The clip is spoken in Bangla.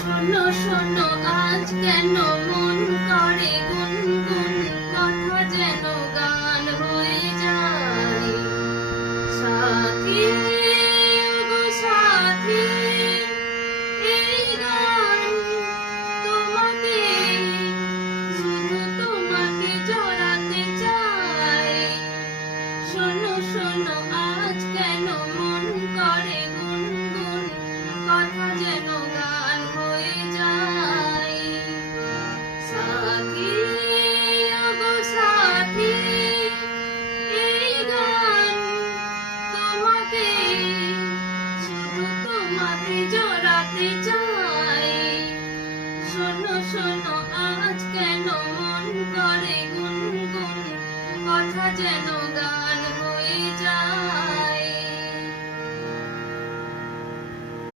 শোনো শোনো আজ কেন মন করে গুনগুন, কথা যেন গান হয়ে যায়। সাথী ওগো সাথী, এই গান তোমাকে, শুধু তোমাকে জড়াতে চাই। শোনো শোনো আজ কেন মন করে গুনগুন, কথা যেন